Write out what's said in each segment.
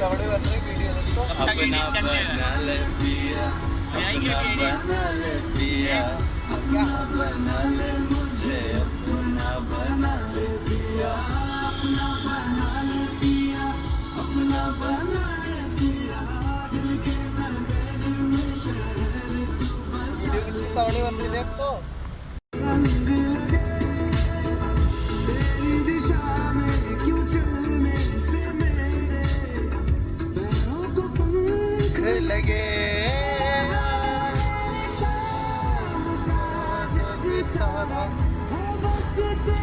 कपड़े बन रहे वीडियो देखो। अपना बना ले पिया, अपना बना ले पिया, अपना बना ले मुझे, अपना बना ले पिया, अपना बना ले पिया, अपना बना ले पिया, दिल के नगर में शहर तू बस। वीडियो कितनी तगड़ी बन रही देख तो। तेरी दिशा में क्यों चलने से मेरे पैरों को पंख लगे,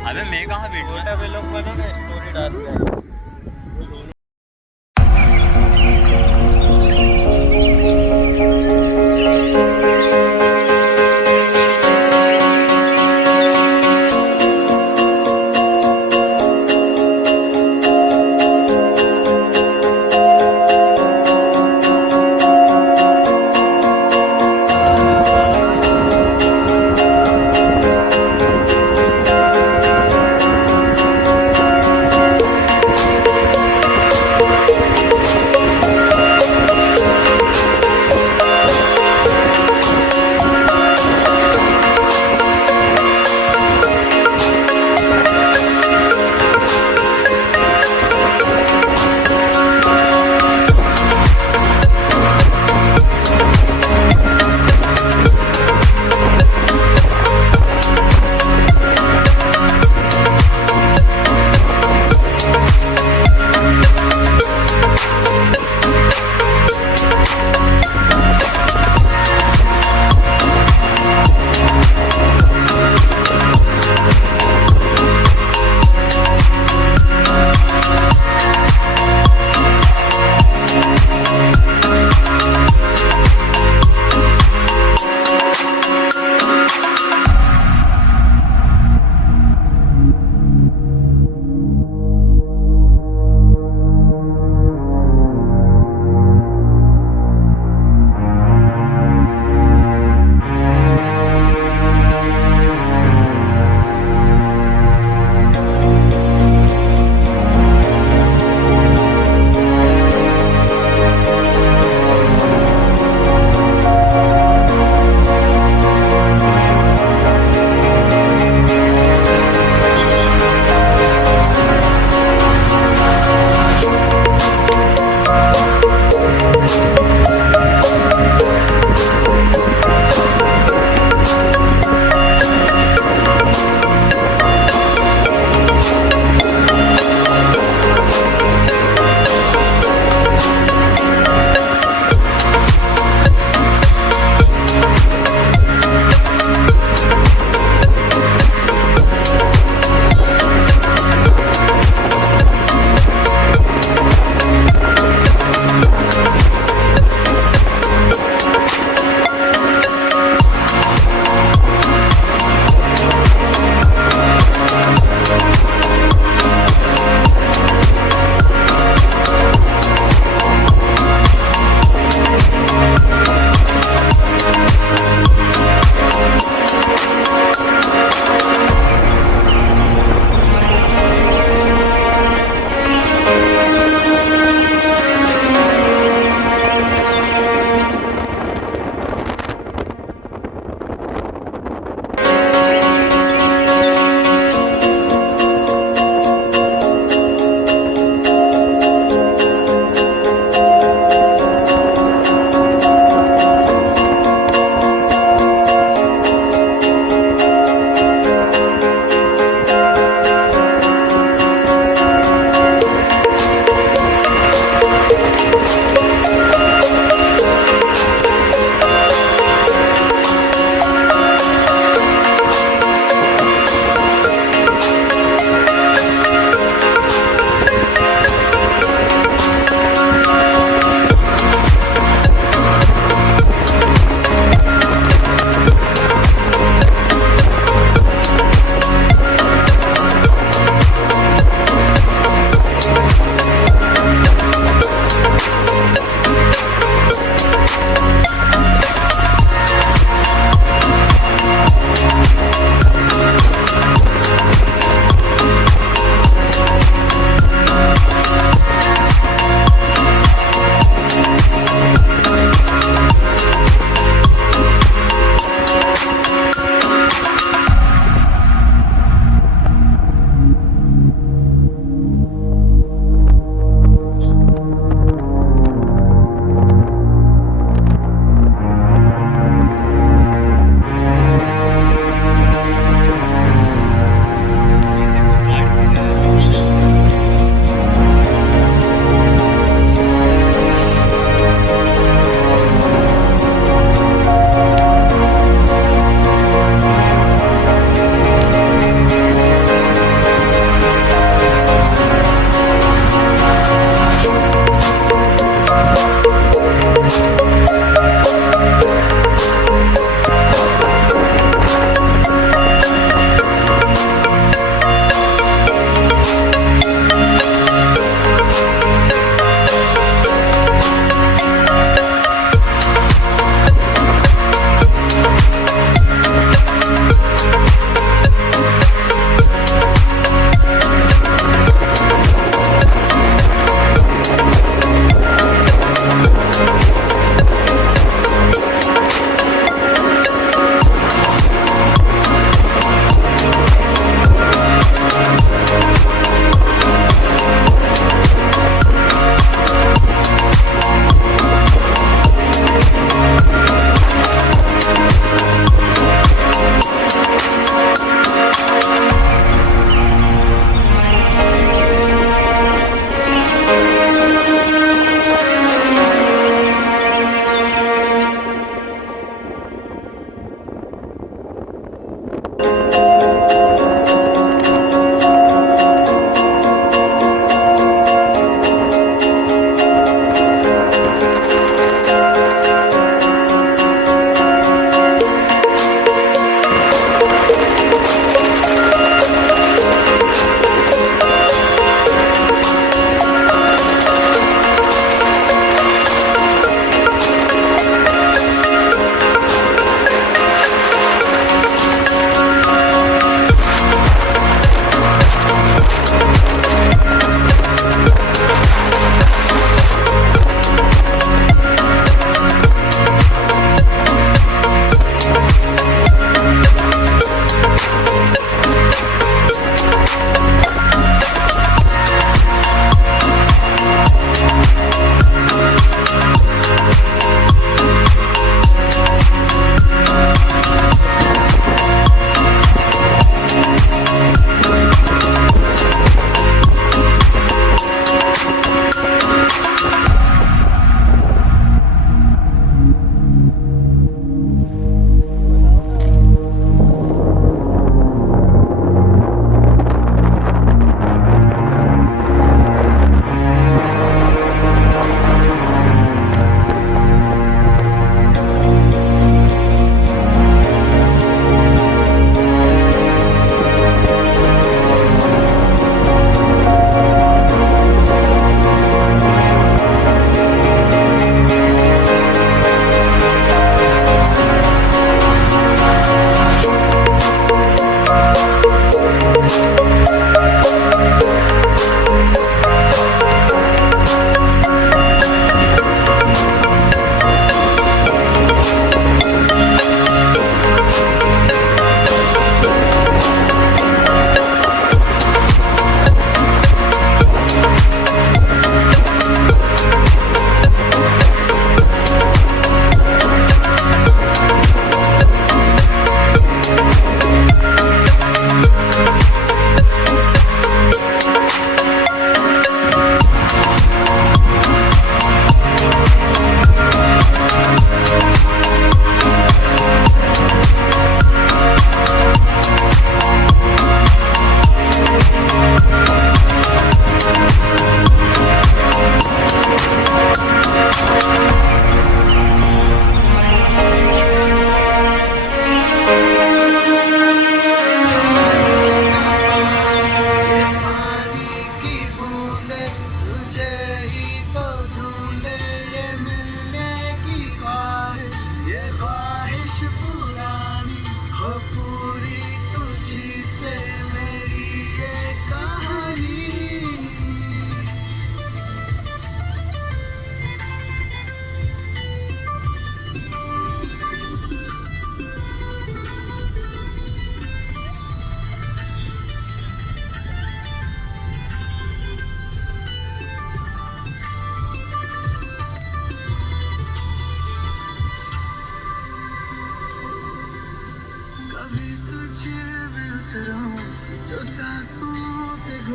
अबे मैं कहाँ बैठूं? छोटा भी लोग बनो ना, स्टोरी डालते हैं।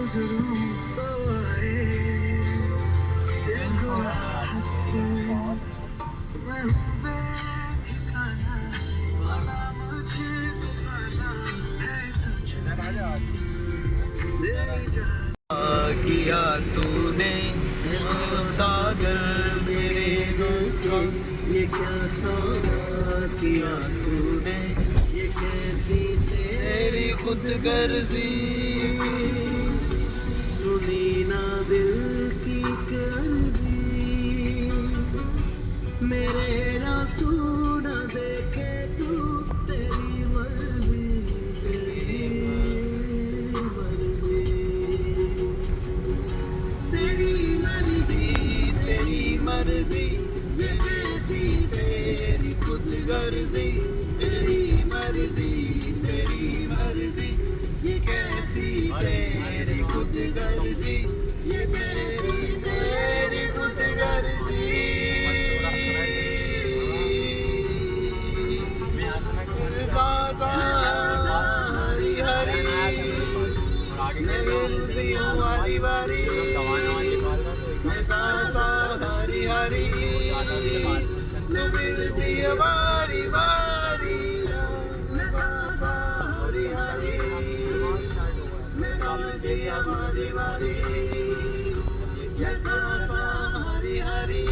गुजरूं तो आए देखो राहत मैं हूँ बेठिकाना वाला मुझे पाना है तुझे ले जा किया तूने सौदागर मेरे दिल का ये क्या सौदा किया तूने ये कैसी तेरी खुदगर्जी सुनी ना दिल की कर्जी मेरे आंसू न देखे तू तेरी मर्जी तेरी मर्जी तेरी मर्जी तेरी मर्जी ये कैसी तेरी खुदगर्जी तेरी मर्जी ये कैसी तेरी खुदगर्जी ये कैसी तेरी खुदगर्जी हरी हरी वारी वारी हरी हरी वारी वारी हरी हरी वारी वारी हरी हरी